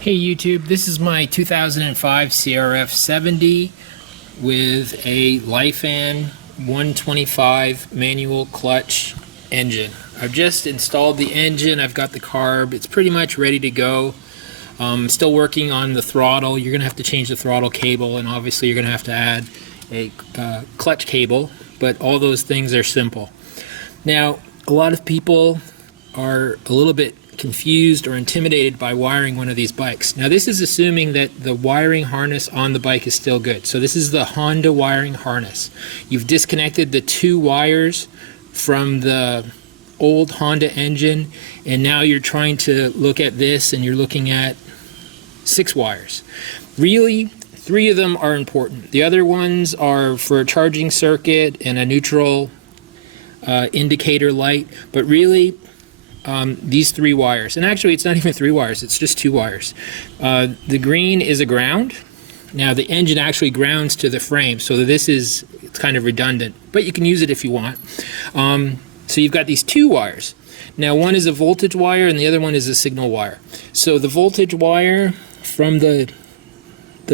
Hey YouTube, this is my 2005 crf70 with a LIFAN 125 manual clutch engine. I've just installed the engine, I've got the carb, it's pretty much ready to go. Still working on the throttle. You're going to have to change the throttle cable, and obviously you're going to have to add a clutch cable, but all those things are simple. Now, a lot of people are a little bit confused or intimidated by wiring one of these bikes. Now, this is assuming that the wiring harness on the bike is still good. So this is the Honda wiring harness. You've disconnected the 2 wires from the old Honda engine, and now you're trying to look at this and you're looking at 6 wires. Really, 3 of them are important. The other ones are for a charging circuit and a neutral indicator light, but really these 3 wires, and actually it's not even 3 wires, it's just 2 wires. The green is a ground. Now the engine actually grounds to the frame, so it's kind of redundant, but you can use it if you want. So you've got these 2 wires. Now one is a voltage wire and the other one is a signal wire. So the voltage wire from the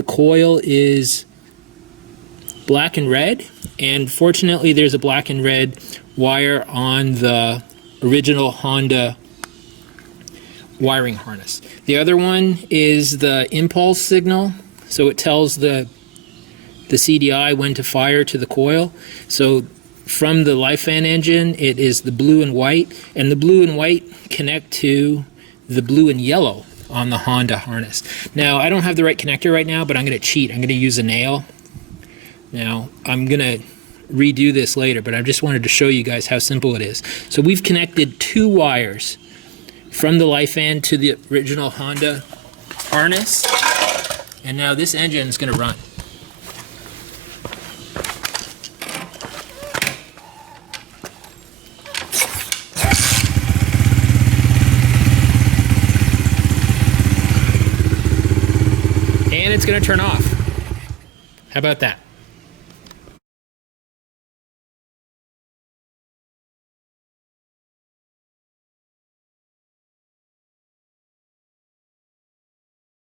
coil is black and red, and fortunately there's a black and red wire on the original Honda wiring harness. The other one is the impulse signal, so it tells the CDI when to fire to the coil. So from the LIFAN engine, it is the blue and white, and the blue and white connect to the blue and yellow on the Honda harness. Now, I don't have the right connector right now, but I'm going to cheat. I'm going to use a nail. Now, I'm going to redo this later, but I just wanted to show you guys how simple it is. So we've connected 2 wires from the LIFAN to the original Honda harness, and now this engine is going to run. And it's going to turn off. How about that?